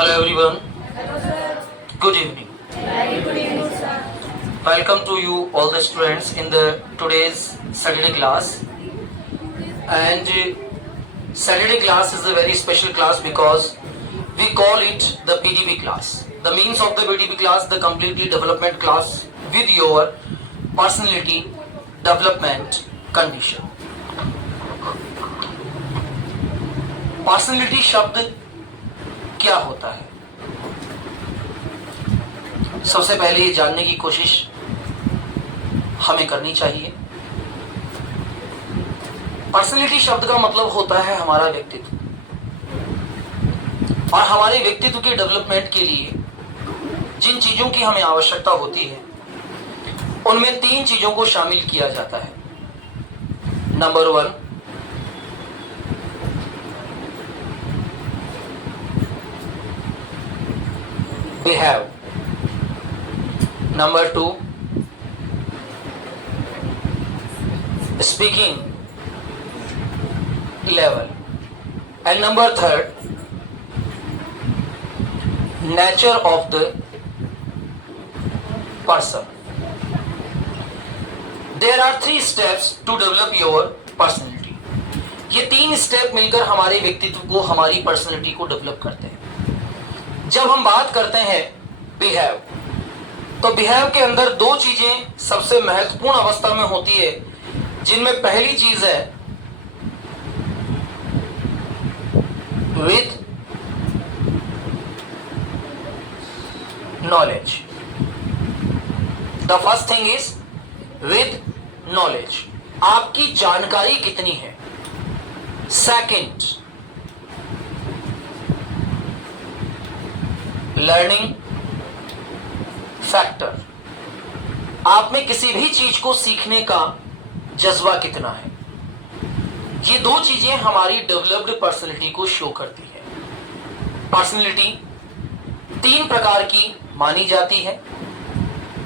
Hello everyone. Hello sir. Good evening. Very good evening sir. Welcome to you all the students in the today's Saturday class. And Saturday class is a very special class because we call it the PDP class. The means of the PDP class, the completely development class with your personality development condition. Personality शब्द क्या होता है, सबसे पहले ये जानने की कोशिश हमें करनी चाहिए। पर्सनैलिटी शब्द का मतलब होता है हमारा व्यक्तित्व, और हमारे व्यक्तित्व के डेवलपमेंट के लिए जिन चीजों की हमें आवश्यकता होती है उनमें 3 चीजों को शामिल किया जाता है। Number 1, behave. Number 2, speaking level. And number 3, nature of the person. There are 3 steps to develop your personality. ये 3 स्टेप मिलकर हमारे व्यक्तित्व को, हमारी पर्सनैलिटी को डेवलप करते हैं। जब हम बात करते हैं बिहेव, तो बिहेव के अंदर 2 चीजें सबसे महत्वपूर्ण अवस्था में होती है, जिनमें पहली चीज है with knowledge. The first thing is with knowledge, आपकी जानकारी कितनी है। सेकंड, लर्निंग फैक्टर, आप में किसी भी चीज को सीखने का जज्बा कितना है। ये 2 चीजें हमारी डेवलप्ड पर्सनैलिटी को शो करती है। पर्सनैलिटी 3 प्रकार की मानी जाती है,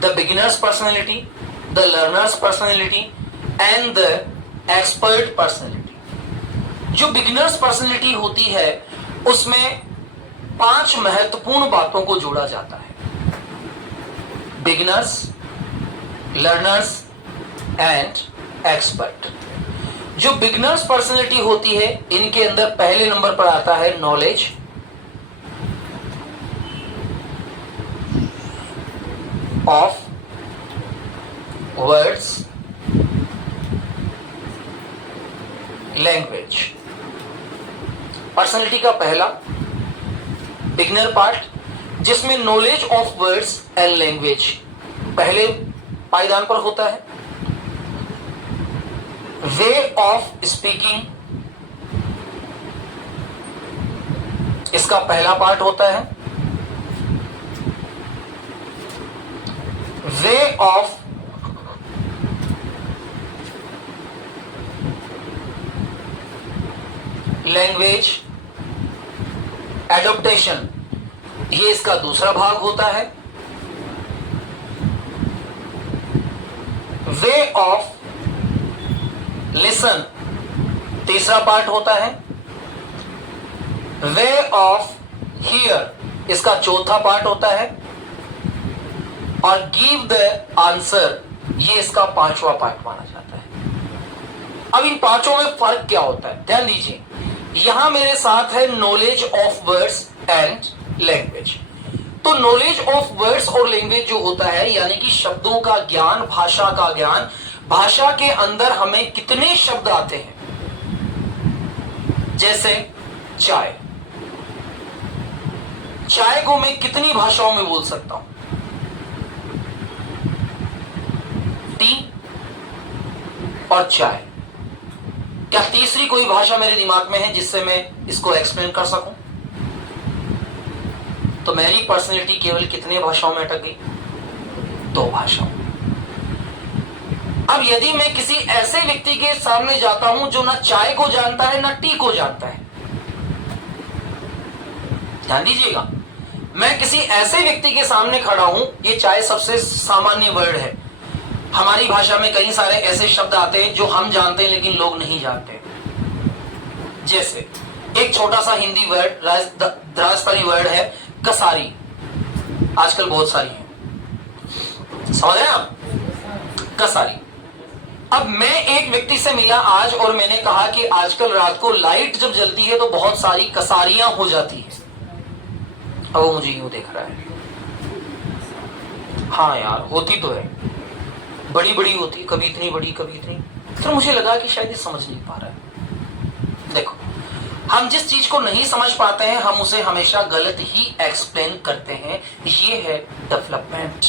the beginners personality, the learners personality and the expert personality. जो बिगिनर्स पर्सनैलिटी होती है उसमें 5 महत्वपूर्ण बातों को जोड़ा जाता है। Beginners, learners and expert. जो बिगिनर्स पर्सनैलिटी होती है इनके अंदर पहले नंबर पर आता है knowledge, of words, language. Personality का पहला बिगिनर पार्ट, जिसमें knowledge of words and language पहले पायदान पर होता है। वे ऑफ स्पीकिंग इसका पहला पार्ट होता है। वे ऑफ लैंग्वेज एडॉप्टेशन, ये इसका दूसरा भाग होता है। वे ऑफ लिसन तीसरा पार्ट होता है। वे ऑफ हियर इसका चौथा पार्ट होता है, और गिव द आंसर ये इसका 5वां पार्ट माना जाता है। अब इन 5 में फर्क क्या होता है, ध्यान दीजिए। यहां मेरे साथ है knowledge of words and language. तो नॉलेज ऑफ वर्ड्स और लैंग्वेज जो होता है, यानी कि शब्दों का ज्ञान, भाषा का ज्ञान, भाषा के अंदर हमें कितने शब्द आते हैं। जैसे चाय, चाय को मैं कितनी भाषाओं में बोल सकता हूं। टी और चाय, क्या तीसरी कोई भाषा मेरे दिमाग में है जिससे मैं इसको एक्सप्लेन कर सकूं। तो मेरी पर्सनैलिटी केवल कितने भाषाओं में अटक गई, 2 भाषाओं। अब यदि मैं किसी ऐसे व्यक्ति के सामने जाता हूं जो ना चाय को जानता है ना टी को जानता है, ध्यान दीजिएगा, मैं किसी ऐसे व्यक्ति के सामने खड़ा हूं, ये चाय सबसे सामान्य वर्ड है। हमारी भाषा में कई सारे ऐसे शब्द आते हैं जो हम जानते हैं लेकिन लोग नहीं जानते। जैसे एक छोटा सा हिंदी वर्ड राजस्थानी वर्ड है कसारी आजकल बहुत सारी है, समझ रहे हैं आप? कसारी। अब मैं एक व्यक्ति से मिला आज और मैंने कहा कि आजकल रात को लाइट जब जलती है तो बहुत सारी कसारियां हो जाती है। अब वो मुझे यूं देख रहा है, हाँ यार होती तो है, बड़ी बड़ी होती, कभी इतनी बड़ी कभी इतनी। फिर मुझे लगा कि शायद ये समझ नहीं पा रहा है। देखो, हम जिस चीज को नहीं समझ पाते हैं हम उसे हमेशा गलत ही एक्सप्लेन करते हैं। ये है डेवलपमेंट।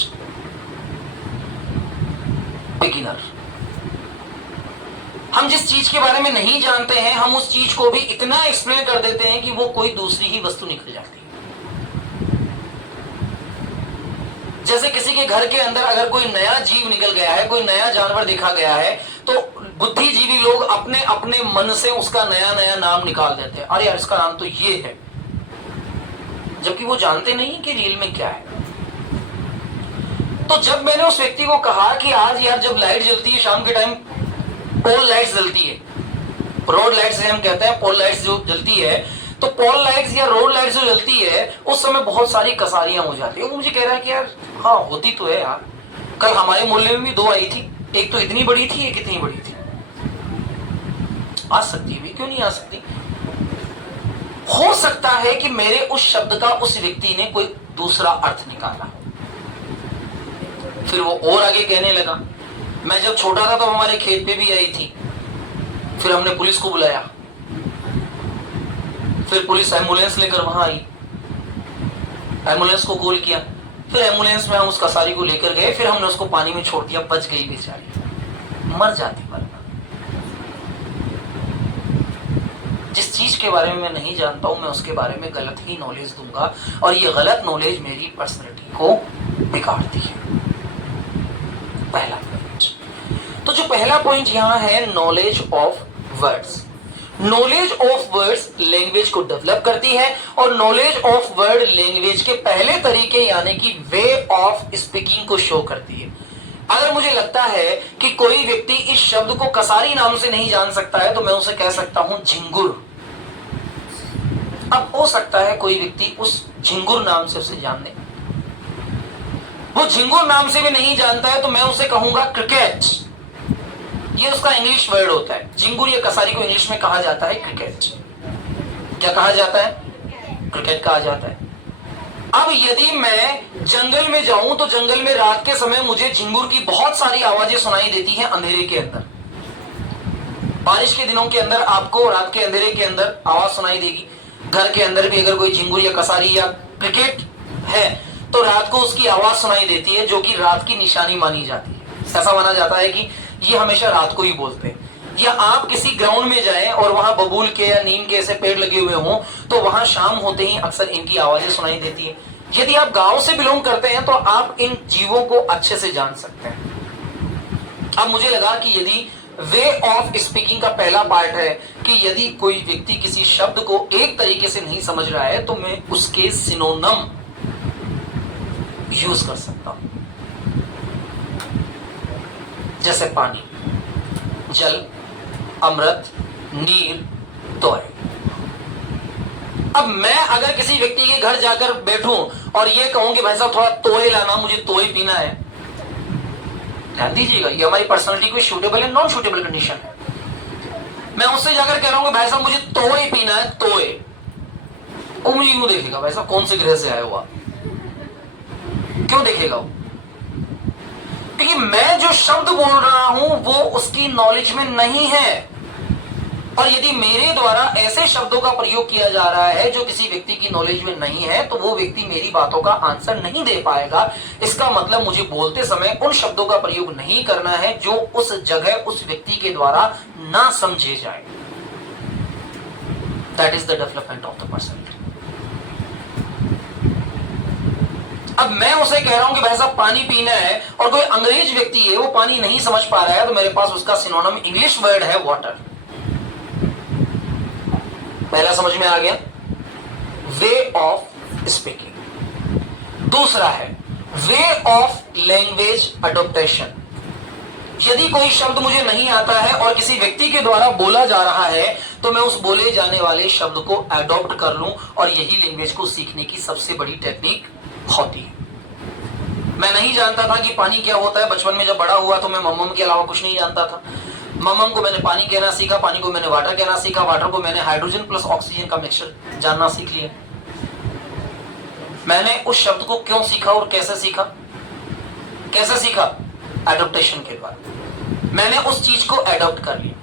बिगिनर, हम जिस चीज के बारे में नहीं जानते हैं हम उस चीज को भी इतना एक्सप्लेन कर देते हैं कि वो कोई दूसरी ही वस्तु निकल जाती है। जैसे किसी के घर के अंदर अगर कोई नया जीव निकल गया है, कोई नया जानवर देखा गया है, तो बुद्धिजीवी लोग अपने अपने मन से उसका नया नया नाम निकाल देते हैं। अरे यार इसका नाम तो ये है, जबकि वो जानते नहीं कि रियल में क्या है। तो जब मैंने उस व्यक्ति को कहा कि आज यार जब लाइट जलती है शाम के टाइम, पोल लाइट्स जलती है, रोड लाइट्स हम कहते हैं, पोल लाइट्स जो जलती है, तो पोल लाइट्स या रोड लाइट्स जो जलती है उस समय बहुत सारी कसारियां हो जाती है। वो मुझे कह रहा है कि यार हाँ होती तो है यार, कल हमारे मोहल्ले में भी 2 आई थी, एक तो इतनी बड़ी थी एक इतनी बड़ी थी। आ सकती है भी, क्यों नहीं आ सकती? हो सकता है कि मेरे उस शब्द का उस व्यक्ति ने कोई दूसरा अर्थ निकाला। फिर वो और आगे कहने लगा, मैं जब छोटा था तो हमारे खेत पे भी आई थी, फिर हमने पुलिस को बुलाया, फिर पुलिस एम्बुलेंस लेकर वहां आई, एम्बुलेंस को कॉल किया, फिर एम्बुलेंस में हम उस कसारी को लेकर गए, फिर हमने उसको पानी में छोड़ दिया, बच गई बेचारी, मर जाती वरना। जिस चीज के बारे में मैं नहीं जानता हूं मैं उसके बारे में गलत ही नॉलेज दूंगा और ये गलत नॉलेज मेरी पर्सनैलिटी को बिगाड़ती है। पहला पॉइंट। तो जो पहला पॉइंट यहां है, knowledge of words. Knowledge of words language को डेवलप करती है और नॉलेज ऑफ वर्ड लैंग्वेज के पहले तरीके यानी कि वे ऑफ स्पीकिंग को शो करती है। अगर मुझे लगता है कि कोई व्यक्ति इस शब्द को कसारी नाम से नहीं जान सकता है तो मैं उसे कह सकता हूं झिंगुर। अब हो सकता है कोई व्यक्ति उस झिंगुर नाम से उसे जान ले, वो झिंगुर नाम से भी नहीं जानता है तो मैं उसे कहूंगा क्रिकेट। ये उसका इंग्लिश वर्ड होता है। झिंगुर या कसारी को इंग्लिश में कहा जाता है क्रिकेट। क्या कहा जाता है? क्रिकेट कहा जाता है। अब यदि मैं जंगल में जाऊं तो जंगल में रात के समय मुझे झिंगुर की बहुत सारी आवाजें सुनाई देती हैं अंधेरे के अंदर। बारिश के दिनों के अंदर आपको रात के अंधेरे के अंदर आवाज सुनाई देगी। घर के अंदर भी अगर कोई झिंगुर या कसारी या क्रिकेट है तो रात को उसकी आवाज सुनाई देती है, जो कि रात की निशानी मानी जाती है। ऐसा माना जाता है कि ये हमेशा रात को ही बोलते हैं। या आप किसी ग्राउंड में जाएं और वहां बबूल के या नीम के ऐसे पेड़ लगे हुए हों तो वहां शाम होते ही अक्सर इनकी आवाजें सुनाई देती है। यदि आप गांव से बिलोंग करते हैं तो आप इन जीवों को अच्छे से जान सकते हैं। अब मुझे लगा कि यदि वे ऑफ स्पीकिंग का पहला पार्ट है कि यदि कोई व्यक्ति किसी शब्द को एक तरीके से नहीं समझ रहा है तो मैं उसके सिनोनिम यूज कर सकता हूं, जैसे पानी, जल, अमृत, नीर, तोय। अब मैं अगर किसी व्यक्ति के घर जाकर बैठूं और ये कहूं कि भाई साहब थोड़ा तोय लाना, मुझे तोय पीना है, ध्यान दीजिएगा ये हमारी पर्सनालिटी को सूटेबल है नॉन सूटेबल कंडीशन है। मैं उससे जाकर कह रहा हूं कि भाई साहब मुझे तोय पीना है, तोय, वो मुझे यूं देखेगा, भाई साहब कौन से ग्रह से आया हुआ, क्यों देखेगा वो? क्योंकि मैं जो शब्द बोल रहा हूं वो उसकी नॉलेज में नहीं है। और यदि मेरे द्वारा ऐसे शब्दों का प्रयोग किया जा रहा है जो किसी व्यक्ति की नॉलेज में नहीं है तो वो व्यक्ति मेरी बातों का आंसर नहीं दे पाएगा। इसका मतलब मुझे बोलते समय उन शब्दों का प्रयोग नहीं करना है जो उस जगह उस व्यक्ति के द्वारा ना समझे जाए। That is the development of the person. अब मैं उसे कह रहा हूं कि भाई साहब पानी पीना है और कोई अंग्रेज व्यक्ति है वो पानी नहीं समझ पा रहा है तो मेरे पास उसका सिनोनिम इंग्लिश वर्ड है वाटर। पहला समझ में आ गया, वे ऑफ स्पीकिंग। दूसरा है वे ऑफ लैंग्वेज अडॉप्टेशन। यदि कोई शब्द मुझे नहीं आता है और किसी व्यक्ति के द्वारा बोला जा रहा है तो मैं उस बोले जाने वाले शब्द को अडॉप्ट कर लूं, और यही लैंग्वेज को सीखने की सबसे बड़ी टेक्निक होती है। मैं नहीं जानता था कि पानी क्या होता है। बचपन में जब बड़ा हुआ तो मैं मम्मम के अलावा कुछ नहीं जानता था। मम्मम को मैंने पानी कहना सीखा, पानी को मैंने वाटर कहना सीखा, वाटर को मैंने हाइड्रोजन प्लस ऑक्सीजन का मिक्सचर जानना सीख लिया। मैंने उस शब्द को क्यों सीखा और कैसे सीखा? कैसे सीखा? एडॉप्टेशन के द्वारा। मैंने उस चीज को एडॉप्ट कर लिया।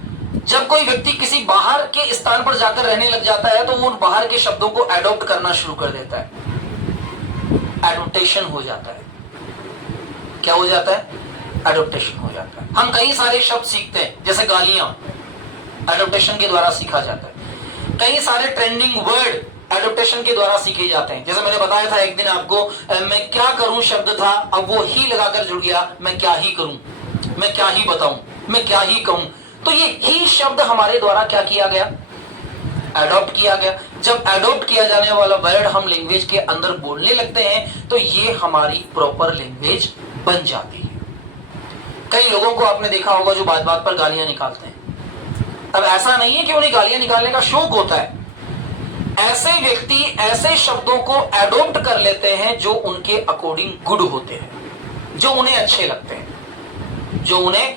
जब कोई व्यक्ति किसी बाहर के स्थान पर जाकर रहने लग जाता है तो वो उन बाहर के शब्दों को एडॉप्ट करना शुरू कर देता है। एडॉप्टेशन हो जाता है। क्या हो जाता है? एडॉप्टेशन हो जाता है। हम कई सारे शब्द सीखते हैं, जैसे गालियां, एडॉप्टेशन के द्वारा सीखा जाता है। कई सारे ट्रेंडिंग वर्ड एडॉप्टेशन के द्वारा सीखे जाते हैं। जैसे मैंने बताया था एक दिन आपको, मैं क्या करूं शब्द था, अब वो ही लगाकर जुड़ गया, मैं क्या ही करूं, मैं क्या ही बताऊं, मैं क्या ही कहूं। तो ये ही शब्द हमारे द्वारा क्या किया गया? एडॉप्ट किया गया। जब एडॉप्ट किया जाने वाला वर्ड हम लैंग्वेज के अंदर बोलने लगते हैं तो ये हमारी प्रॉपर लैंग्वेज बन जाती है। कई लोगों को आपने देखा होगा जो बात बात पर गालियां निकालते हैं। अब ऐसा नहीं है कि उन्हें गालियां निकालने का शौक होता है। ऐसे व्यक्ति ऐसे शब्दों को एडॉप्ट कर लेते हैं जो उनके अकॉर्डिंग गुड होते हैं, जो उन्हें अच्छे लगते हैं, जो उन्हें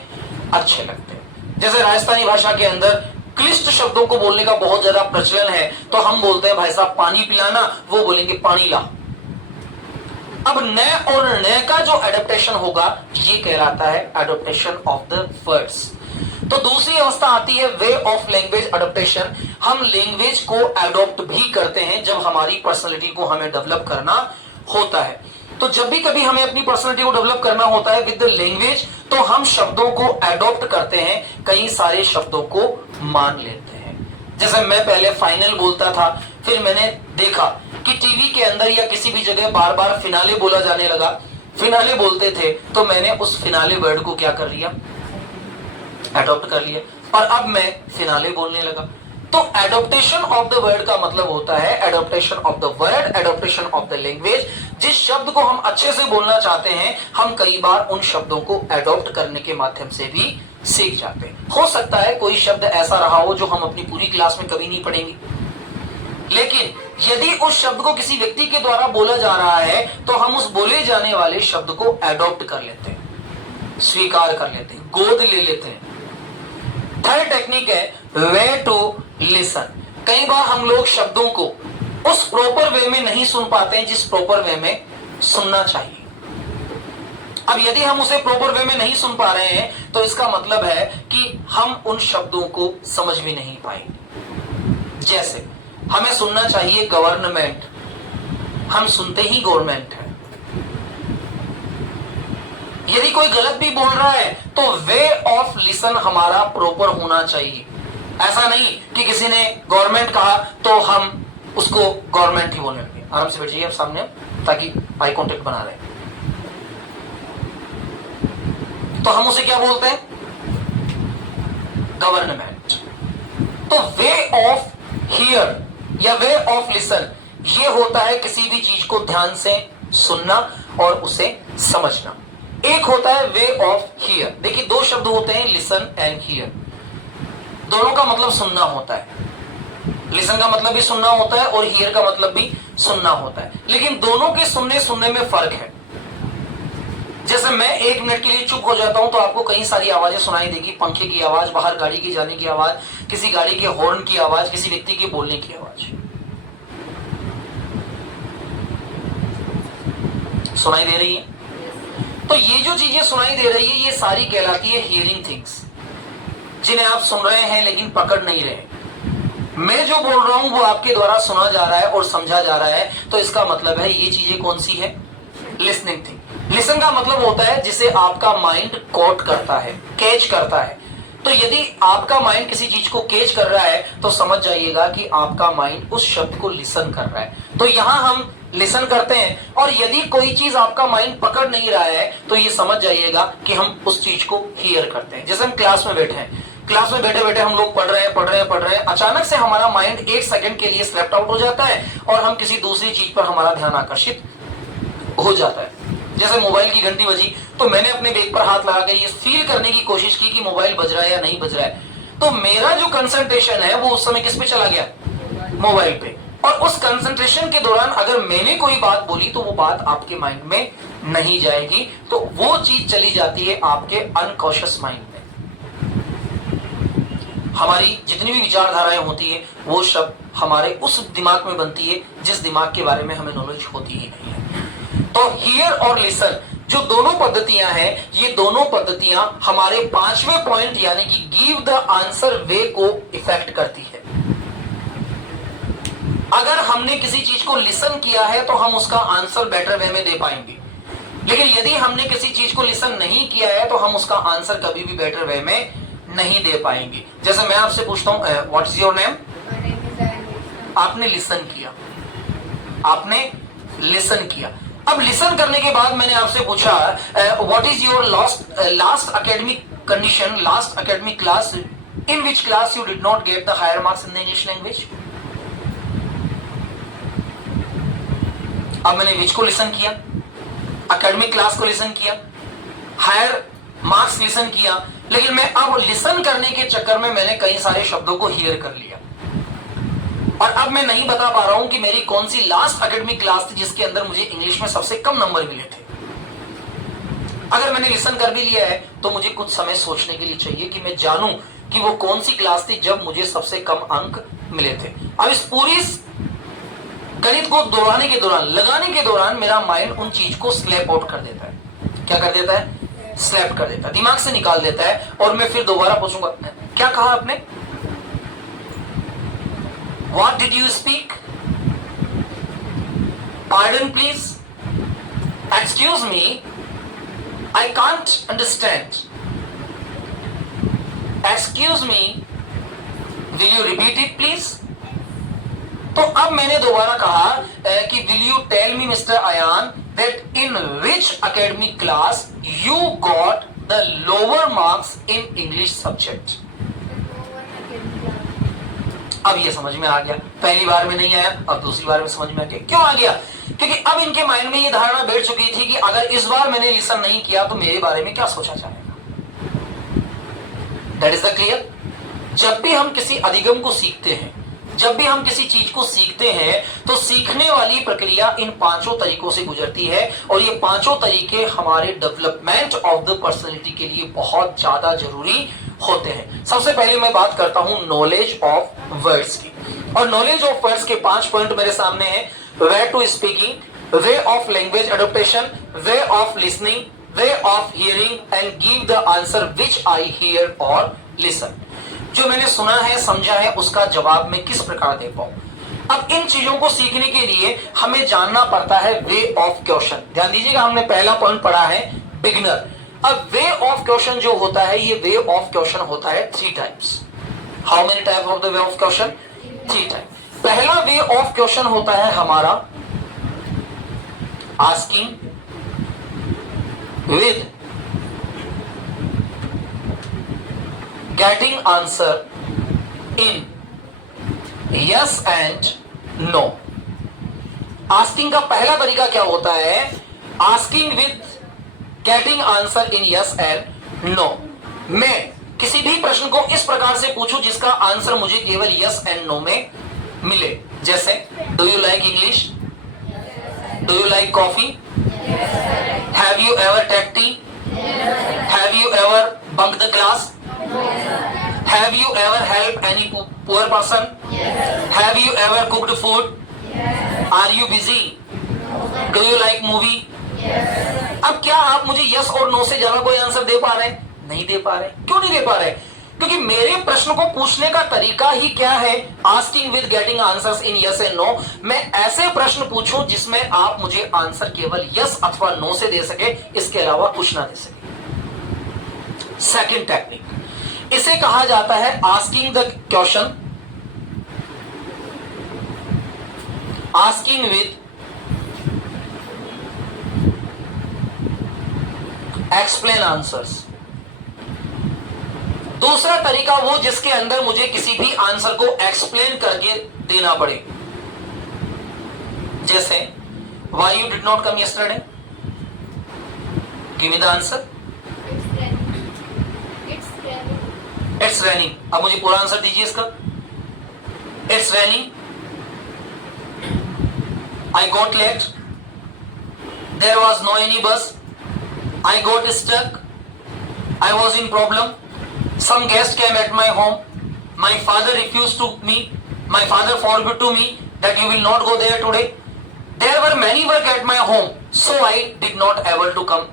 अच्छे लगते हैं। जैसे राजस्थानी भाषा के अंदर क्लिष्ट शब्दों को बोलने का बहुत ज्यादा प्रचलन है। तो हम बोलते हैं भाई साहब पानी पिलाना, वो बोलेंगे पानी ला। अब न और न का जो एडॉप्टेशन होगा ये कहलाता है एडॉप्टेशन ऑफ द वर्ड्स। तो दूसरी अवस्था आती है वे ऑफ लैंग्वेज एडॉप्टेशन। हम लैंग्वेज को एडॉप्ट भी करते हैं जब हमारी पर्सनैलिटी को हमें डेवलप करना होता है। तो जब भी कभी हमें अपनी पर्सनैलिटी को डेवलप करना होता है विद द लैंग्वेज, तो हम शब्दों को एडॉप्ट करते हैं, कई सारे शब्दों को मान लेते हैं। जैसे मैं पहले फाइनल बोलता था, फिर मैंने देखा कि टीवी के अंदर या किसी भी जगह बार बार फिनाले बोला जाने लगा। फिनाले बोलते थे तो मैंने उस फिनाले वर्ड को क्या कर लिया? एडॉप्ट कर लिया, और अब मैं फिनाले बोलने लगा। तो एडॉप्टेशन ऑफ द वर्ड का मतलब होता है adaptation of the word, adaptation of the language. जिस शब्द को हम अच्छे से बोलना चाहते हैं, हम कई बार उन शब्दों को एडॉप्ट करने के माध्यम से भी सीख जाते हैं। हो सकता है कोई शब्द ऐसा रहा हो जो हम अपनी पूरी क्लास में कभी नहीं पढ़ेंगे, लेकिन यदि उस शब्द को किसी व्यक्ति के द्वारा बोला जा रहा है तो हम उस बोले जाने वाले शब्द को एडॉप्ट कर लेते हैं, स्वीकार कर लेते हैं, गोद ले लेते हैं। थर्ड टेक्निक है वे टू लिसन। कई बार हम लोग शब्दों को उस प्रॉपर वे में नहीं सुन पाते हैं जिस प्रॉपर वे में सुनना चाहिए। अब यदि हम उसे प्रॉपर वे में नहीं सुन पा रहे हैं तो इसका मतलब है कि हम उन शब्दों को समझ भी नहीं पाएंगे। जैसे हमें सुनना चाहिए गवर्नमेंट, हम सुनते ही गवर्नमेंट है। यदि कोई गलत भी बोल रहा है तो वे ऑफ लिसन हमारा प्रॉपर होना चाहिए। ऐसा नहीं कि किसी ने गवर्नमेंट कहा तो हम उसको गवर्नमेंट ही बोलने लगे। आराम से बैठ जाइए आप सामने, ताकि आई कांटेक्ट बना रहे। तो हम उसे क्या बोलते हैं? गवर्नमेंट। तो वे ऑफ हियर या वे ऑफ लिसन, ये होता है किसी भी चीज को ध्यान से सुनना और उसे समझना। एक होता है वे ऑफ हियर। देखिए दो शब्द होते हैं, लिसन एंड हियर। दोनों का मतलब सुनना होता है। लिसन का मतलब भी सुनना होता है और हियर का मतलब भी सुनना होता है, लेकिन दोनों के सुनने में फर्क है। जैसे मैं 1 मिनट के लिए चुप हो जाता हूं तो आपको कई सारी आवाजें सुनाई देगी, पंखे की आवाज, बाहर गाड़ी की जाने की आवाज, किसी गाड़ी के हॉर्न की आवाज, किसी व्यक्ति के बोलने की आवाज सुनाई दे रही है। तो ये जो चीजें सुनाई दे रही है ये सारी कहलाती है हियरिंग थिंग्स, जिन्हें आप सुन रहे हैं लेकिन पकड़ नहीं रहे। मैं जो बोल रहा हूं वो आपके द्वारा सुना जा रहा है और समझा जा रहा है, तो इसका मतलब है ये चीजें कौन सी है? Listening thing. लिसन का मतलब होता है जिसे आपका माइंड कोट करता है, कैच करता है। तो यदि आपका माइंड किसी चीज को कैच कर रहा है तो समझ जाइएगा कि आपका माइंड उस शब्द को लिसन कर रहा है। तो यहां हम लिसन करते हैं, और यदि कोई चीज आपका माइंड पकड़ नहीं रहा है तो ये समझ जाइएगा कि हम उस चीज को हियर करते हैं। जैसे हम क्लास में बैठे हैं, क्लास में बैठे बैठे हम लोग पढ़ रहे हैं, अचानक से हमारा माइंड 1 सेकंड के लिए स्लेप्ट आउट हो जाता है और हम किसी दूसरी चीज पर हमारा ध्यान आकर्षित हो जाता है। जैसे मोबाइल की घंटी बजी तो मैंने अपने बैग पर हाथ लगा कर ये फील करने की कोशिश की कि मोबाइल बज रहा है या नहीं बज रहा है। तो मेरा जो कंसंट्रेशन है वो उस समय किस पे चला गया, मोबाइल पे। और उस कंसंट्रेशन के दौरान अगर मैंने कोई बात बोली तो वो बात आपके माइंड में नहीं जाएगी, तो वो चीज चली जाती है आपके अनकॉन्शियस माइंड में। हमारी जितनी भी विचारधाराएं होती है वो सब हमारे उस दिमाग में बनती है जिस दिमाग के बारे में हमें नॉलेज होती ही नहीं है। तो हियर और लिसन जो दोनों पद्धतियां हैं, ये दोनों पद्धतियां हमारे पांचवें पॉइंट यानी कि गिव द आंसर वे को इफेक्ट करती है। अगर हमने किसी चीज को लिसन किया है तो हम उसका आंसर बेटर वे में दे पाएंगे, लेकिन यदि हमने किसी चीज को लिसन नहीं किया है तो हम उसका आंसर कभी भी बेटर वे में नहीं दे पाएंगे। जैसे मैं आपसे पूछता हूं व्हाट इज योर नेम, आपने लिसन किया, आपने लिसन किया। अब लिसन करने के बाद मैंने आपसे पूछा what is your last academic condition, last academic class, in which class you did not get the higher marks in the English language. अब मैंने विच को लिसन किया, एकेडमिक क्लास को लिसन किया, हायर मार्क्स लिसन किया, लेकिन मैं अब लिसन करने के चक्कर में मैंने कई सारे शब्दों को हियर कर लिया और अब मैं नहीं बता पा रहा हूं कि मेरी कौन सी लास्ट एकेडमिक क्लास थी जिसके अंदर मुझे इंग्लिश में सबसे कम नंबर मिले थे। अगर मैंने लिसन कर भी लिया है तो मुझे कुछ समय सोचने के लिए चाहिए कि मैं जानूं कि वो कौन सी क्लास थी जब मुझे सबसे कम अंक मिले थे। अब इस पूरी गणित को दोहराने के दौरान, लगाने के दौरान मेरा माइंड उन चीज को स्लैप आउट कर देता है। क्या कर देता है, स्लैप कर देता है, दिमाग से निकाल देता है और मैं फिर दोबारा पूछूंगा क्या कहा आपने, What did you speak? Pardon please. Excuse me. I can't understand. Excuse me. Will you repeat it please? तो अब मैंने दोबारा कहा कि Will you tell me Mr. Ayan that in which academic class you got the lower marks in English subject? अब ये समझ में आ गया, पहली बार में नहीं आया, अब दूसरी बार में समझ में आ गया। क्यों आ गया? क्योंकि अब इनके माइंड में ये धारणा बैठ चुकी थी कि अगर इस बार मैंने लिसन नहीं किया तो मेरे बारे में क्या सोचा जाएगा। That is the clear. जब भी हम किसी अधिगम को सीखते हैं, जब भी हम किसी चीज को सीखते हैं तो सीखने वाली प्रक्रिया इन पांचों तरीकों से गुजरती है और ये पांचों तरीके हमारे डेवलपमेंट ऑफ द पर्सनैलिटी के लिए बहुत ज्यादा जरूरी होते हैं। सबसे पहले मैं बात करता हूं नॉलेज ऑफ वर्ड्स की, और नॉलेज ऑफ वर्ड्स के 5 पॉइंट मेरे सामने हैं। Way to speaking, way of language adoption, way of listening, way of hearing and give the answer which I hear और लिसन। जो मैंने सुना है, समझा है, उसका जवाब मैं किस प्रकार दे पाऊं। अब इन चीजों को सीखने के लिए हमें जानना पड़ता है वे ऑफ क्वेश्चन। ध्यान दीजिएगा, हमने पहला पॉइंट पढ़ा है बिगिनर। अब वे ऑफ क्वेश्चन जो होता है, ये वे ऑफ क्वेश्चन होता है 3 types. How many type of the way of question? 3 type. पहला वे ऑफ क्वेश्चन होता है हमारा asking with getting answer in yes and no. Asking का पहला तरीका क्या होता है? Asking with getting answer in yes and no. मैं किसी भी प्रश्न को इस प्रकार से पूछूं जिसका आंसर मुझे केवल यस एंड नो में मिले। जैसे do you like English, do you like coffee, have you ever take tea, have you ever bunk the class, have you ever help any poor person, have you ever cooked food, are you busy, do you like movie. अब क्या आप मुझे yes और no से ज्यादा कोई answer दे पा रहे हैं? नहीं दे पा रहे। क्यों नहीं दे पा रहे? क्योंकि मेरे प्रश्न को पूछने का तरीका ही क्या है? Asking with getting answers in yes and no. मैं ऐसे प्रश्न पूछूं जिसमें आप मुझे आंसर केवल यस अथवा नो से दे सके, इसके अलावा कुछ ना दे सके। सेकंड टेक्निक, इसे कहा जाता है asking the question, asking with explain answers. दूसरा तरीका वो जिसके अंदर मुझे किसी भी आंसर को एक्सप्लेन करके देना पड़े। जैसे why you did not come yesterday, give me the answer. It's raining. अब मुझे पूरा आंसर दीजिए इसका। It's raining, I got late, there was no any bus, I got stuck, I was in problem, some guest came at my home, my father refuse to me, my father forbid to me that you will not go there today. There were many work at my home, so I did not able to come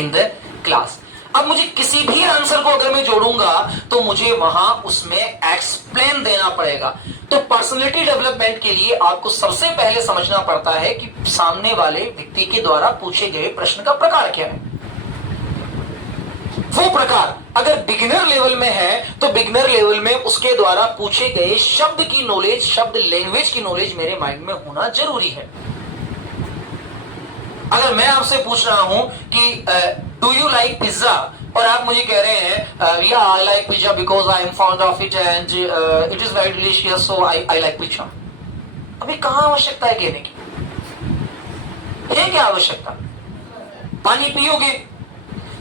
in the class. अब मुझे किसी भी answer को अगर मैं जोड़ूंगा तो मुझे वहां उसमें एक्सप्लेन देना पड़ेगा। तो पर्सनैलिटी डेवलपमेंट के लिए आपको सबसे पहले समझना पड़ता है कि सामने वाले व्यक्ति के द्वारा पूछे गए प्रश्न का प्रकार क्या है। वो प्रकार अगर बिगिनर लेवल में है तो बिगिनर लेवल में उसके द्वारा पूछे गए शब्द की नॉलेज, शब्द लैंग्वेज की नॉलेज मेरे माइंड में होना जरूरी है। अगर मैं आपसे पूछ रहा हूं कि डू यू लाइक पिज्जा और आप मुझे कह रहे हैं या I like pizza because I am fond of it and it is very delicious so I like pizza. अभी कहां आवश्यकता है कहने की? है क्या आवश्यकता? पानी पियोगे?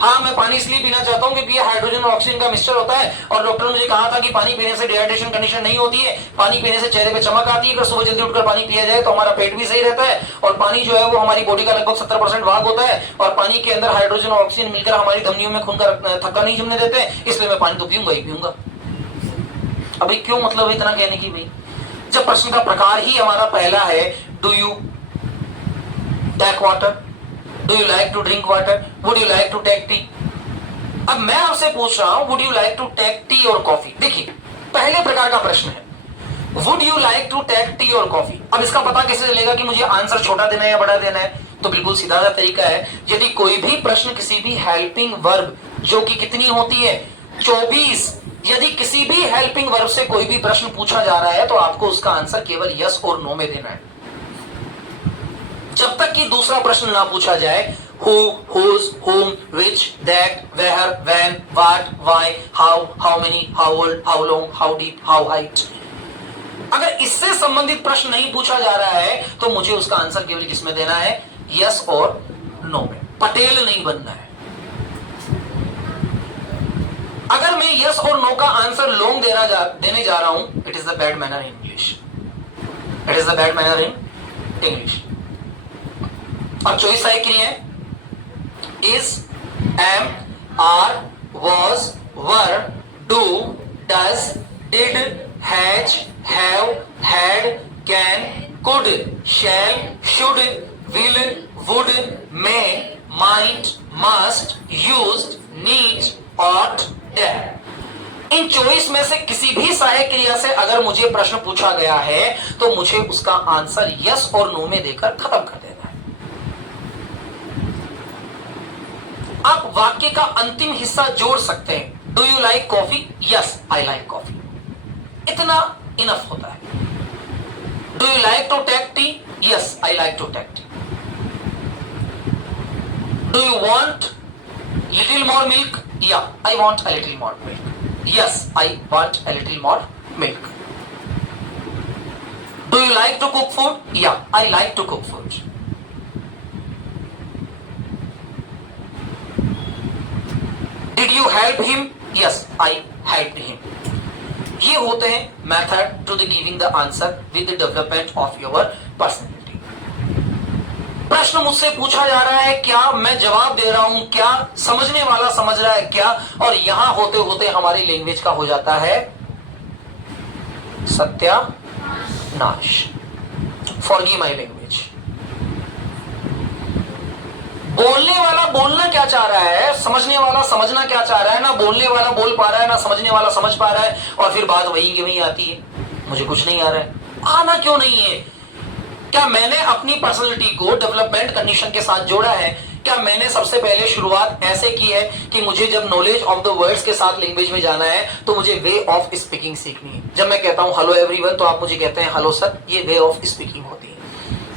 हाँ, मैं पानी इसलिए पीना चाहता हूं क्योंकि ये हाइड्रोजन और ऑक्सीजन का मिक्सचर होता है और डॉक्टर ने मुझे कहा था कि पानी पीने से डिहाइड्रेशन कंडीशन नहीं होती है, पानी पीने से चेहरे पे चमक आती है। अगर सुबह जल्दी उठकर पानी पिया जाए तो हमारा पेट भी सही रहता है और पानी जो है वो हमारी बॉडी का लगभग 70% भाग होता है और पानी के अंदर हाइड्रोजन और ऑक्सीजन मिलकर हमारी धमनियों में खून का थक्का नहीं जमने देते हैं, इसलिए मैं पानी तो पीऊंगा ही पीऊंगा। अभी क्यों मतलब इतना कहने की भाई? जब प्रश्न का प्रकार ही हमारा पहला है do you take water, do you like to drink water, would you like to take tea. अब मैं आपसे पूछ रहा हूं would you like to take tea और कॉफी। देखिए पहले प्रकार का प्रश्न है would you like to take tea और कॉफी। अब इसका पता कैसे चलेगा कि मुझे आंसर छोटा देना है या बड़ा देना है? तो बिल्कुल सीधा सा तरीका है, यदि कोई भी प्रश्न किसी भी हेल्पिंग वर्ब जो कि कितनी होती है 24, यदि किसी भी हेल्पिंग वर्ब से कोई भी प्रश्न पूछा जा रहा है तो आपको उसका आंसर केवल यस और नो में देना है, जब तक कि दूसरा प्रश्न ना पूछा जाए who, whose, whom, which, that, where, when, what, why, how many, how old, how long, how deep, how height। अगर इससे संबंधित प्रश्न नहीं पूछा जा रहा है तो मुझे उसका आंसर केवल किसमें देना है? यस और नो में। पटेल नहीं बनना है। अगर मैं यस और नो का आंसर लॉन्ग देने जा रहा हूं, it is the bad manner in English, it is the bad manner in English. अब चॉइस है कि नहीं है? is, am, are, was, were, do, does, did, has, have, had, can, could, shall, should, will, would, may, might, must, used, need, ought, dare। In choice में से किसी भी सहायक क्रिया से अगर मुझे प्रश्न पूछा गया है तो मुझे उसका आंसर यस और नो में देकर खत्म कर देना है। आप वाक्य का अंतिम हिस्सा जोड़ सकते हैं। Do you like coffee? Yes I like coffee. इतना इनफ होता है। Do you like to take tea? Yes I like to take tea. Do you want little more milk? या I want a little more milk. Yes I want a little more milk. Do you like to cook food? या I like to cook food. Did you help him? Yes, I helped him। ये होते हैं method to the giving the answer with the development of your personality. प्रश्न मुझसे पूछा जा रहा है क्या, मैं जवाब दे रहा हूं क्या, समझने वाला समझ रहा है क्या, और यहां होते होते हमारी लैंग्वेज का हो जाता है सत्यानाश। Forgive my language. बोलने वाला बोलना क्या चाह रहा है, समझने वाला समझना क्या चाह रहा है, ना बोलने वाला बोल पा रहा है ना समझने वाला समझ पा रहा है, और फिर बात वही की वही आती है, मुझे कुछ नहीं आ रहा है। आना क्यों नहीं है? क्या मैंने अपनी पर्सनैलिटी को डेवलपमेंट कंडीशन के साथ जोड़ा है? क्या मैंने सबसे पहले शुरुआत ऐसे की है कि मुझे जब नॉलेज ऑफ द वर्ड्स के साथ लैंग्वेज में जाना है तो मुझे वे ऑफ स्पीकिंग सीखनी है। जब मैं कहता हूं हेलो एवरीवन तो आप मुझे कहते हैं हेलो सर, ये वे ऑफ स्पीकिंग होती है।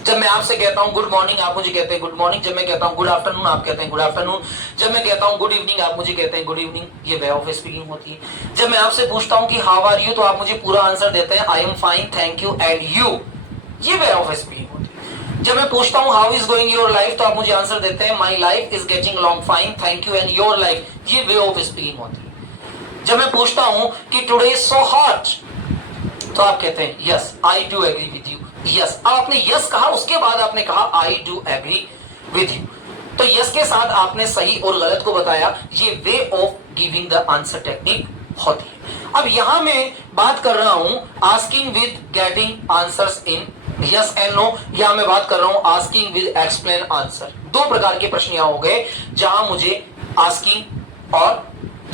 जब मैं आपसे कहता हूं गुड मॉर्निंग आप मुझे कहते हैं गुड मॉर्निंग। जब मैं कहता हूं गुड आफ्टरनून आप कहते हैं गुड आफ्टरनून। जब मैं कहता हूं गुड इवनिंग आप मुझे कहते हैं गुड इवनिंग, ये वे ऑफ स्पीकिंग होती है। जब मैं आपसे पूछता हूं कि हाउ आर यू तो आप मुझे पूरा आंसर देते हैं I am fine, thank you and you, ये वे ऑफ स्पीकिंग होती है। जब मैं पूछता हूं how is going your life तो आप मुझे आंसर देते हैं my life is getting along fine, thank you and your life, ये वे ऑफ स्पीकिंग होती है। जब मैं पूछता हूं कि टुडे इज सो हॉट, तो आप कहते हैं yes I do agree with you. Yes, आपने यस कहा, उसके बाद आपने कहा I do agree with you. तो यस के साथ आपने सही और गलत को बताया। ये way of giving the answer technique होती है। अब यहां मैं बात कर रहा हूं asking with getting answers in yes and no. यहां मैं बात कर रहा हूं आस्किंग विद एक्सप्लेन आंसर। दो प्रकार के प्रश्न यहां हो गए, जहां मुझे आस्किंग और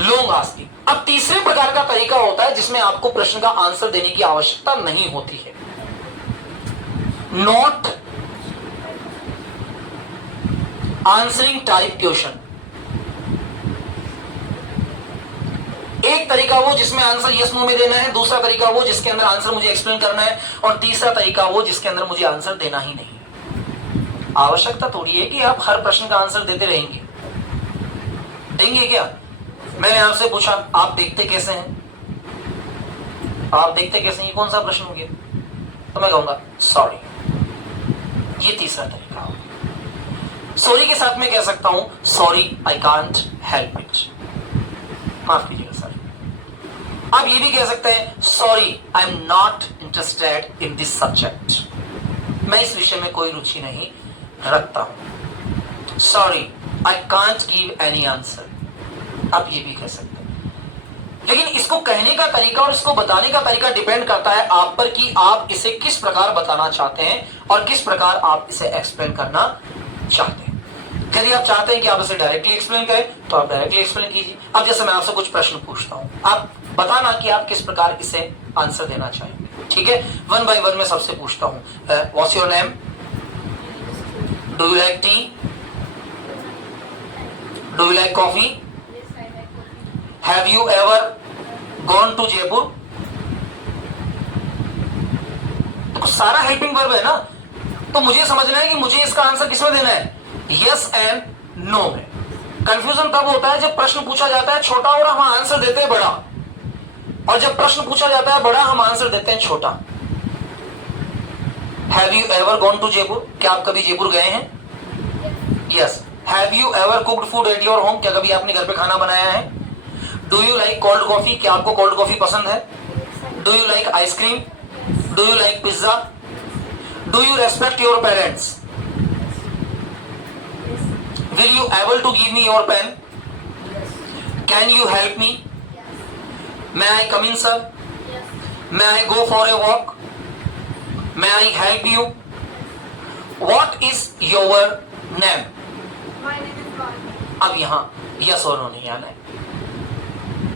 लॉन्ग आस्किंग। अब तीसरे प्रकार का तरीका होता है जिसमें आपको प्रश्न का आंसर देने की आवश्यकता नहीं होती है, नॉट आंसरिंग टाइप क्वेश्चन। एक तरीका वो जिसमें आंसर यस नो में देना है, दूसरा तरीका वो जिसके अंदर आंसर मुझे एक्सप्लेन करना है, और तीसरा तरीका वो जिसके अंदर मुझे आंसर देना ही नहीं। आवश्यकता थोड़ी है कि आप हर प्रश्न का आंसर देते रहेंगे, देंगे क्या? मैंने आपसे पूछा आप देखते कैसे हैं, आप देखते कैसे हैं, ये कौन सा प्रश्न हो गया? तो मैं कहूंगा सॉरी। ये तीसरा तरीका होगा। सॉरी के साथ मैं कह सकता हूं sorry I can't help it, माफ कीजिएगा सर। आप ये भी कह सकते हैं sorry I am not interested in this subject, मैं इस विषय में कोई रुचि नहीं रखता हूं। Sorry I can't give any answer, आप ये भी कह सकते हैं। लेकिन इसको कहने का तरीका और इसको बताने का तरीका डिपेंड करता है आप पर कि आप इसे किस प्रकार बताना चाहते हैं और किस प्रकार आप इसे एक्सप्लेन करना चाहते हैं। यदि आप चाहते हैं कि आप इसे डायरेक्टली एक्सप्लेन करें तो आप डायरेक्टली एक्सप्लेन कीजिए। अब जैसे मैं आपसे कुछ प्रश्न पूछता हूं, आप बताना कि आप किस प्रकार इसे आंसर देना चाहेंगे, ठीक है? वन बाय वन मैं सबसे पूछता हूं, what's your name, do you like tea, do you like coffee, have you ever gone to Jaipur? तो सारा हेल्पिंग वर्ब है ना, तो मुझे समझना है कि मुझे इसका आंसर किसमें देना है, यस एंड नो में। कंफ्यूजन तब होता है जब प्रश्न पूछा जाता है छोटा और हम आंसर देते हैं बड़ा, और जब प्रश्न पूछा जाता है बड़ा हम आंसर देते हैं छोटा। Have you ever gone to Jaipur, क्या आप कभी जयपुर गए हैं? Yes. Have you ever cooked food at your home, क्या कभी आपने घर पे खाना बनाया है? Do you like cold coffee, क्या आपको कोल्ड कॉफी पसंद है? Do you like ice cream, do you like pizza, do you respect your parents, will you able to give me your pen, can you help me, may I come in sir, may I go for a walk, may I help you, what is your name? My name is Bhavya. अब यहाँ yes और no नहीं आना है।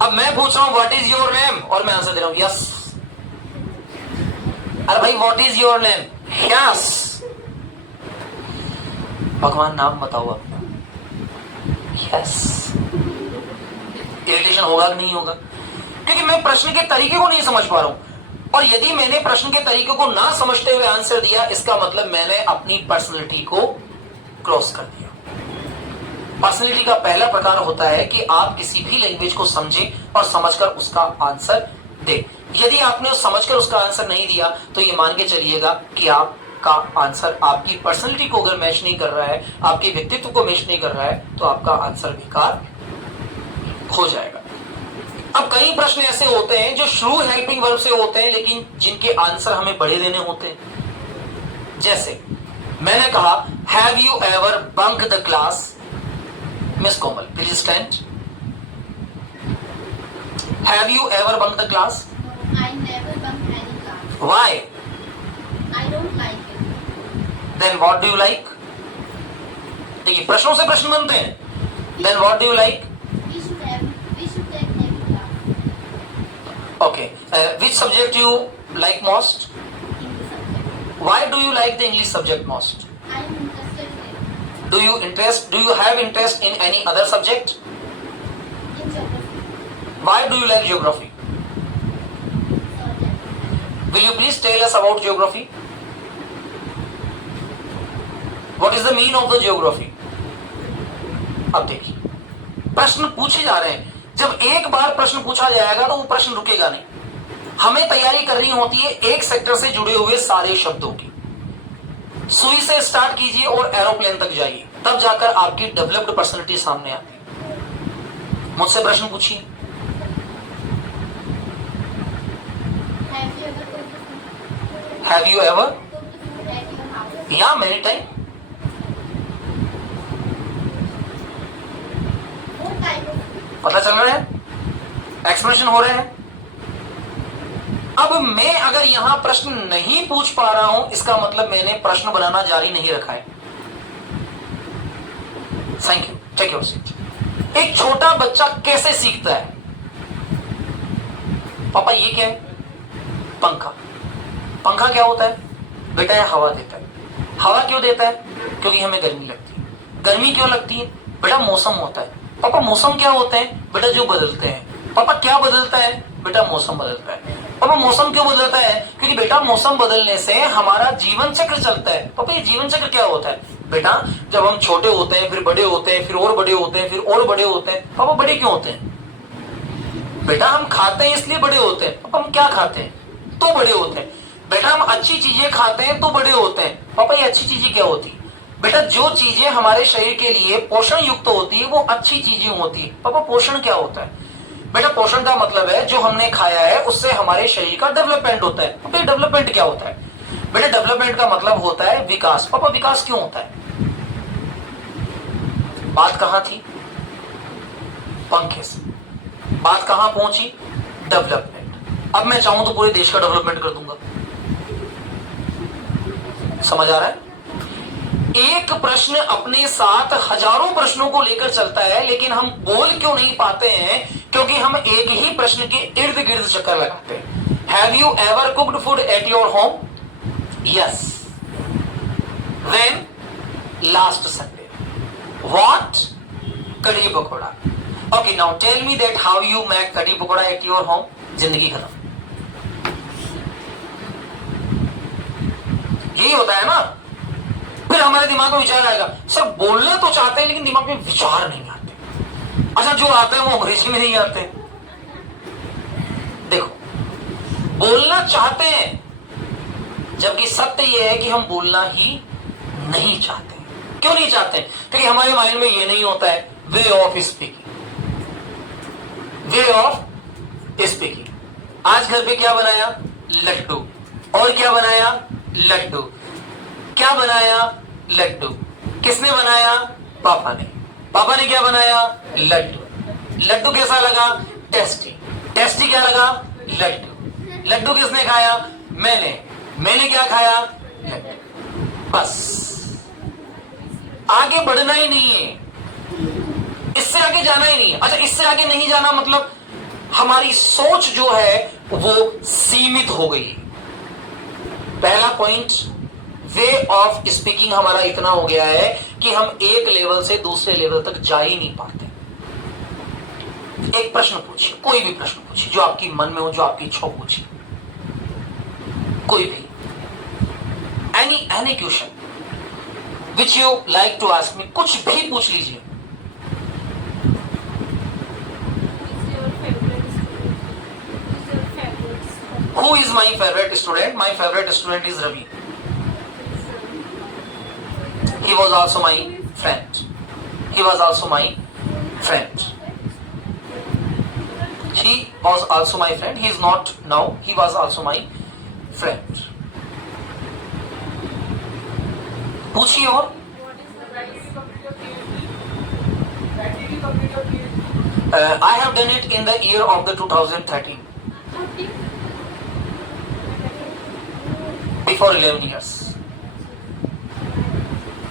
अब मैं पूछ रहा हूं व्हाट इज योर नेम और मैं आंसर दे रहा हूं यस। अरे भाई what is your name, yes. भगवान नाम बताओ अपना, यस। इरिटेशन होगा कि नहीं होगा? क्योंकि मैं प्रश्न के तरीके को नहीं समझ पा रहा हूं, और यदि मैंने प्रश्न के तरीके को ना समझते हुए आंसर दिया, इसका मतलब मैंने अपनी पर्सनैलिटी को क्रॉस कर दिया। पर्सनैलिटी का पहला प्रकार होता है कि आप किसी भी लैंग्वेज को समझें और समझकर उसका आंसर दें। यदि आपने समझकर उसका आंसर नहीं दिया तो ये मान के चलिएगा कि आपका आंसर आपकी पर्सनैलिटी को अगर मैच नहीं कर रहा है, आपके व्यक्तित्व को मैच नहीं कर रहा है, तो आपका आंसर बेकार हो जाएगा। अब कई प्रश्न ऐसे होते हैं जो शुरू हेल्पिंग वर्ब से होते हैं लेकिन जिनके आंसर हमें बड़े देने होते हैं। जैसे मैंने कहा have you ever bunk the class, miss Komal please stand. Have you ever bunk the class? I never bunk any class. Why? I don't like it. Then what do you like? देखिए प्रश्नों से प्रश्न बनते हैं। Then what do you like? We should take every class. Okay. Which subject you like most? English subject. Why do you like the English subject most? I am interested in it. Do you have interest in any other subject? In geography. Why do you like geography? Subject. Will you please tell us about geography? What is the meaning of the geography? अब देखिए प्रश्न पूछे जा रहे हैं। जब एक बार प्रश्न पूछा जाएगा तो वो प्रश्न रुकेगा नहीं। हमें तैयारी करनी होती है एक सेक्टर से जुड़े हुए सारे शब्दों की। सुई से स्टार्ट कीजिए और एरोप्लेन तक जाइए, तब जाकर आपकी डेवलप्ड पर्सनालिटी सामने आती है। मुझसे प्रश्न पूछिए। Have you ever? Cook the food at your house. या many time. What type of food? पता चल रहा है? एक्सप्रेशन हो रहे हैं. अब मैं अगर यहां प्रश्न नहीं पूछ पा रहा हूं, इसका मतलब मैंने प्रश्न बनाना जारी नहीं रखा है. Thank you. Take your seat. एक छोटा बच्चा कैसे सीखता है? पापा ये क्या है? पंखा. पंखा क्या होता है? बेटा ये हवा देता है. हवा क्यों देता है? क्योंकि हमें गर्मी लगती है. गर्मी क्यों लगती है? बेटा मौसम होता है. पापा मौसम क्या होते हैं? बेटा जो बदलते हैं. पापा क्या बदलता है? बेटा मौसम बदलता है. पापा मौसम क्यों बदलता है? क्योंकि बेटा मौसम बदलने से हमारा जीवन चक्र चलता है. पापा ये जीवन चक्र क्या होता है? बेटा जब हम छोटे होते हैं, फिर बड़े होते हैं, फिर और बड़े होते हैं, फिर और बड़े होते हैं. पापा बड़े क्यों होते हैं? बेटा हम खाते हैं इसलिए बड़े होते हैं. पापा हम क्या खाते हैं? तो बड़े होते हैं. बेटा हम अच्छी चीजें खाते हैं तो बड़े होते हैं. पापा ये अच्छी चीजें क्या होती है? बेटा जो चीजें हमारे शरीर के लिए पोषण युक्त होती है वो अच्छी चीजें होती है. पापा पोषण क्या होता है? बेटा पोषण का मतलब है जो हमने खाया है उससे हमारे शरीर का डेवलपमेंट होता है. पापा डेवलपमेंट क्या होता है? बेटा डेवलपमेंट का मतलब होता है विकास. पापा विकास क्यों होता है? बात कहां थी? पंखे से. बात कहां पहुंची? डेवलपमेंट. अब मैं चाहूं तो पूरे देश का डेवलपमेंट कर दूंगा. समझ आ रहा है? एक प्रश्न अपने साथ हजारों प्रश्नों को लेकर चलता है, लेकिन हम बोल क्यों नहीं पाते हैं? क्योंकि हम एक ही प्रश्न के इर्द गिर्द चक्कर लगाते हैं. Have you ever cooked food at your home? Yes. When? Last Sunday. What? Kadhi pakoda. Okay now tell me that how you make kadhi pakoda at your home. जिंदगी खत्म. यही होता है ना. फिर हमारे दिमाग में विचार आएगा, सर बोलना तो चाहते हैं लेकिन दिमाग में विचार नहीं आते. अच्छा जो आते हैं वो अंग्रेजी में नहीं आते. देखो बोलना चाहते हैं जबकि सत्य यह है कि हम बोलना ही नहीं चाहते. क्यों नहीं चाहते? क्योंकि हमारे माइंड में यह नहीं होता है way of speaking. Way of speaking. आज घर पे क्या बनाया? लड्डू. और क्या बनाया? लड्डू. क्या बनाया? लड्डू. किसने बनाया? पापा ने. पापा ने क्या बनाया? लड्डू. लड्डू कैसा लगा? टेस्टी. टेस्टी क्या लगा? लड्डू. लड्डू किसने खाया? मैंने. मैंने क्या खाया? लड्डू. बस. आगे बढ़ना ही नहीं है. इससे आगे जाना ही नहीं है. अच्छा इससे आगे नहीं जाना मतलब हमारी सोच जो है वो सीमित हो गई. पहला पॉइंट वे ऑफ स्पीकिंग हमारा इतना हो गया है कि हम एक लेवल से दूसरे लेवल तक जा ही नहीं पाते. एक प्रश्न पूछिए, कोई भी प्रश्न पूछिए जो आपकी मन में हो, जो आपकी इच्छा पूछिए, कोई भी. Any question which you like to ask me. कुछ भी पूछ लीजिए. Who is my favorite student? My favorite student is Ravi. He was also my friend. He was also my friend. He was also my friend. He is not now. He was also my friend. पूछिए और. I have done it in the year of the 2013. Before 11 years.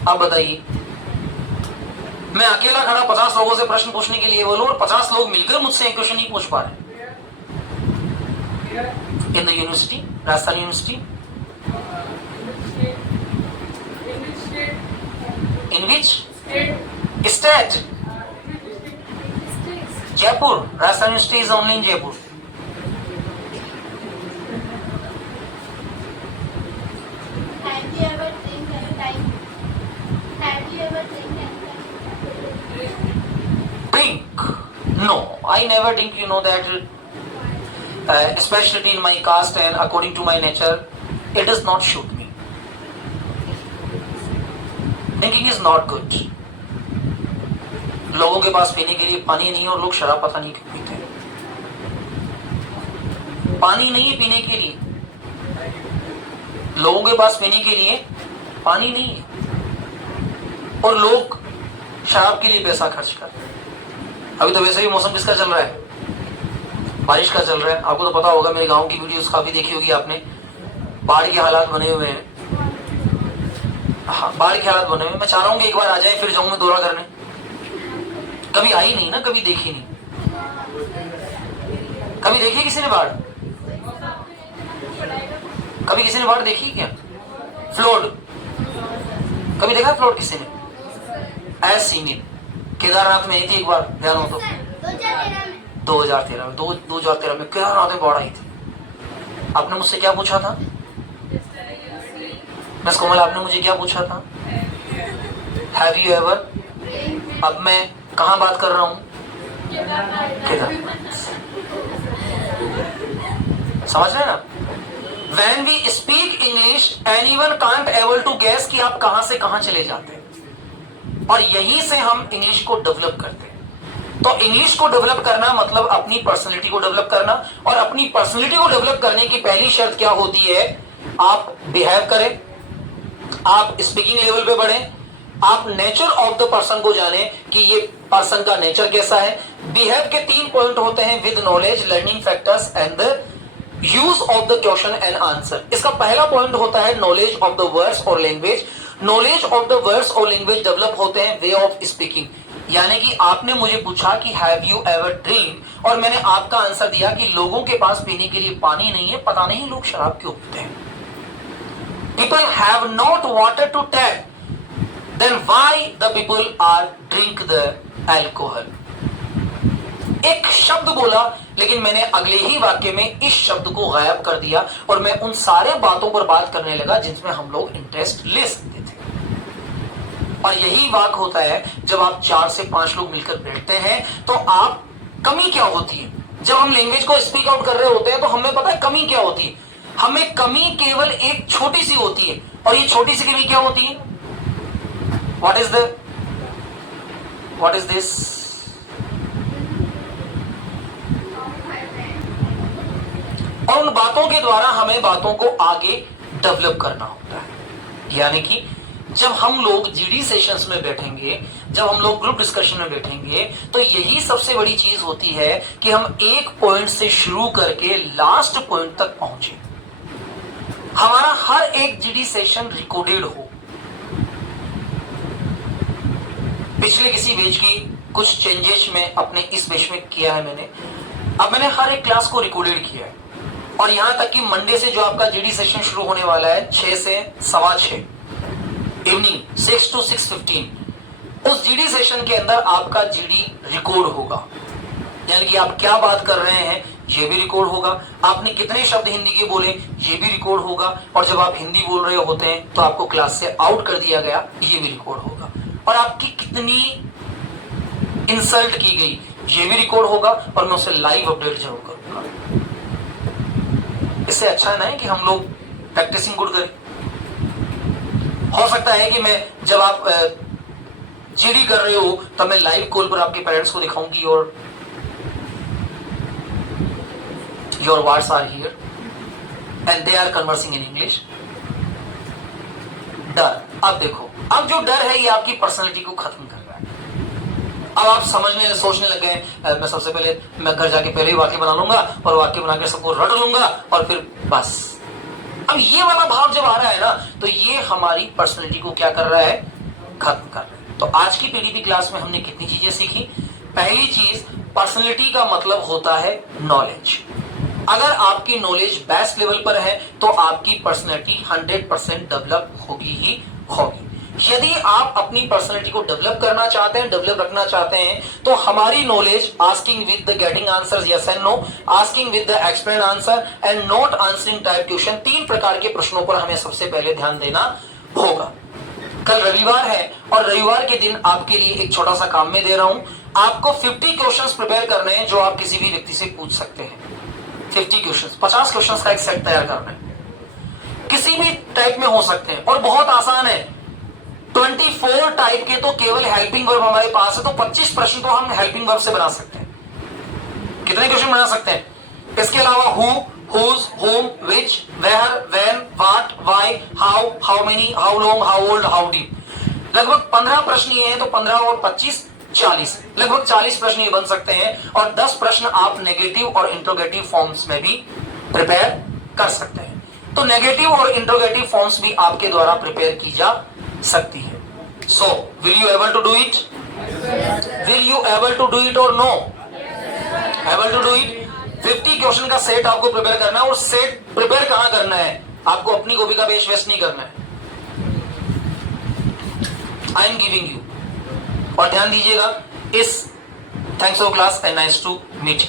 अब बताइए मैं अकेला खड़ा 50 लोगों से प्रश्न पूछने के लिए बोलूं और 50 लोग मिलकर मुझसे एक क्वेश्चन नहीं पूछ पा रहे. In the university, Rajasthan university. In which state? Jaipur. Rajasthan university is only in Jaipur. Have you ever drank any time? Have you ever drank any time? Drink? No, I never drink. You know that, especially in my caste and according to my nature, it does not suit me. Drinking is not good. लोगों के पास पीने के लिए पानी नहीं है और लोग शराब पता नहीं क्यों पीते हैं. पानी नहीं है पीने के लिए. लोगों के पास पीने के लिए पानी नहीं है और लोग शराब के लिए पैसा खर्च करते हैं। अभी तो वैसे भी मौसम किसका चल रहा है, बारिश का चल रहा है। आपको तो पता होगा, मेरे गांव की वीडियोस काफी देखी होगी आपने, बाढ़ के हालात बने हुए हैं। हाँ, बाढ़ के हालात बने हुए। मैं चाह रहा हूँ कि एक बार आ जाए, फिर जाऊँ मैं दौरा करने। कभी आई नहीं ना, कभी देखी नहीं। कभी देखी किसी ने बाढ़? कभी किसी ने बाढ़ देखी क्या? फ्लोड कभी देखा? फ्लोड किसी ने? ऐस सीन केदारनाथ में आई थी एक बार, ध्यान हो तो 2013 में 2013 में केदारनाथ में बाढ़ आई थी। आपने मुझसे क्या पूछा था मिस कोमल? आपने मुझे क्या पूछा था? Have you ever? अब मैं कहाँ बात कर रहा हूँ? केदारनाथ। समझ रहे ना? When we speak English, anyone can't able to guess कि आप कहां से कहां चले जाते हैं, और यहीं से हम इंग्लिश को डेवलप करते हैं। तो इंग्लिश को डेवलप करना मतलब अपनी पर्सनैलिटी को डेवलप करना, और अपनी पर्सनैलिटी को डेवलप करने की पहली शर्त क्या होती है? आप बिहेव करें, आप स्पीकिंग लेवल पे बढ़े, आप नेचर ऑफ द पर्सन को जाने कि ये पर्सन का नेचर कैसा है। बिहेव के 3 पॉइंट होते हैं: with knowledge, learning factors and the use of the question and answer. इसका पहला पॉइंट होता है नॉलेज ऑफ द वर्ड्स और language. Knowledge of the words और लैंग्वेज डेवलप होते हैं वे ऑफ स्पीकिंग, यानी कि आपने मुझे पूछा कि हैव यू एवर ड्रिंक, और मैंने आपका आंसर दिया कि लोगों के पास पीने के लिए पानी नहीं है, पता नहीं लोग शराब क्यों पीते हैं। People have not water to tap, then why the people are drink the alcohol. एक शब्द बोला, लेकिन मैंने अगले ही वाक्य में इस शब्द को गायब कर दिया, और मैं उन सारे बातों पर बात करने लगा जिसमें हम लोग इंटरेस्ट ले सकते थे। और यही वाक होता है जब आप 4 से 5 लोग मिलकर बैठते हैं, तो आप कमी क्या होती है? जब हम लैंग्वेज को स्पीक आउट कर रहे होते हैं तो हमें पता है कमी क्या होती है। हमें कमी केवल एक छोटी सी होती है, और ये छोटी सी कमी क्या होती है? What is this? और उन बातों के द्वारा हमें बातों को आगे डेवलप करना होता है। यानी कि जब हम लोग जीडी सेशंस में बैठेंगे, जब हम लोग ग्रुप डिस्कशन में बैठेंगे, तो यही सबसे बड़ी चीज होती है कि हम एक पॉइंट से शुरू करके लास्ट पॉइंट तक पहुंचे। हमारा हर एक जीडी सेशन रिकॉर्डेड हो। पिछले किसी बैच की कुछ चेंजेस में अपने इस बैच में किया है मैंने। अब मैंने हर एक क्लास को रिकॉर्डेड किया है, और यहां तक कि मंडे से जो आपका जीडी सेशन शुरू होने वाला है 6 से 6:15 इवनिंग 6 to 6:15, उस जीडी सेशन के अंदर आपका जीडी रिकॉर्ड होगा। यानी कि आप क्या बात कर रहे हैं ये भी रिकॉर्ड होगा, आपने कितने शब्द हिंदी के बोले ये भी रिकॉर्ड होगा, और जब आप हिंदी बोल रहे होते हैं तो आपको क्लास से आउट कर दिया गया ये भी रिकॉर्ड होगा, और आपकी कितनी इंसल्ट की गई ये भी रिकॉर्ड होगा, और मैं उसे लाइव अपडेट जरूर करूंगा। इससे अच्छा नहीं कि हम लोग प्रैक्टिसिंग गुड करें। हो सकता है कि मैं जब आप जीडी कर रहे हो तब मैं लाइव कॉल पर आपके पेरेंट्स को दिखाऊंगी और your words are here and they are conversing in English। डर, अब देखो, अब जो डर है ये आपकी पर्सनालिटी को खत्म कर रहा है। अब आप समझने सोचने लग गए, मैं सबसे पहले मैं घर जाके पहले ही वाक्य बना लूंगा और वाक्य बनाकर सबको रट लूंगा और फिर बस। अब ये वाला भाव जब आ रहा है ना, तो ये हमारी पर्सनालिटी को क्या कर रहा है? खत्म कर रहा है। तो आज की पीडीपी क्लास में हमने कितनी चीजें सीखी? पहली चीज, पर्सनालिटी का मतलब होता है नॉलेज। अगर आपकी नॉलेज बेस्ट लेवल पर है तो आपकी पर्सनालिटी 100% डेवलप होगी ही होगी। यदि आप अपनी पर्सनालिटी को डेवलप करना चाहते हैं, डेवलप रखना चाहते हैं, तो हमारी knowledge asking with the getting answers yes and no, asking with the explain answer and not answering type question, 3 प्रकार के प्रश्नों पर हमें सबसे पहले ध्यान देना होगा। कल रविवार है और रविवार के दिन आपके लिए एक छोटा सा काम मैं दे रहा हूं। आपको 50 क्वेश्चंस प्रिपेयर करने हैं जो आप किसी भी व्यक्ति से पूछ सकते हैं। 50 क्वेश्चंस, 50 क्वेश्चंस का एक सेट तैयार करना है। किसी भी टाइप में हो सकते हैं और बहुत आसान है। 24 टाइप के तो केवल हेल्पिंग वर्ब हमारे पास है, तो 25 प्रश्न तो हम हेल्पिंग वर्ब से बना सकते हैं। कितने क्वेश्चन बना सकते हैं? इसके अलावा who, whose, whom, which, where, when, what, why, how many, how long, how old, how deep. लगभग 15 प्रश्न ये हैं, तो 15 और 25 40, लगभग 40 प्रश्न ये बन सकते हैं और 10 प्रश्न आप नेगेटिव और इंट्रोगेटिव फॉर्म्स में भी प्रिपेयर कर सकते हैं। तो नेगेटिव और इंट्रोगेटिव फॉर्म्स भी आपके द्वारा प्रिपेयर की जा सकती है। So will you able to do it? Will you able to do it और no? Able to do it. 50 question का सेट आपको प्रिपेयर करना है और सेट प्रिपेयर कहां करना है? आपको अपनी कॉपी का पेज वेस्ट नहीं करना है। आई एम गिविंग यू, और ध्यान दीजिएगा इस। Thanks for class and nice to meet.